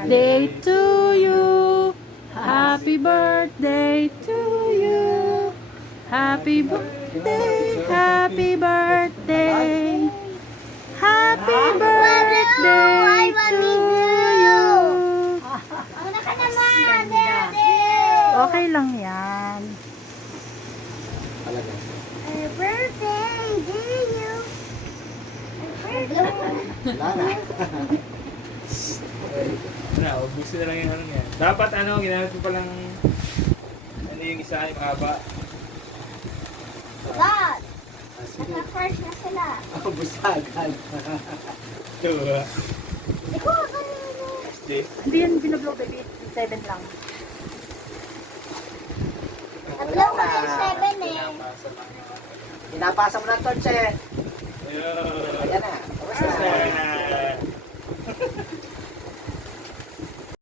Day to you. Happy birthday to you. Happy birthday, happy birthday. Happy birthday to you. Una ka naman, Dede! Okay lang yan. Talaga. Happy birthday to you. Wala na. Na, ubusin na lang yung ano niya. Dapat ano, ginamit ko palang ano yung isa yung haba. God! Ah, sige. Naka-fresh na sila. Ako busagan. Ito, Ikaw, kanino? Stay. Hindi yan binablow, baby. 7 lang. Tatlo ko na yung 7 eh. Pinapasa mo ng torch eh. Ayun. Ayan na. Tapos Tapos na. na.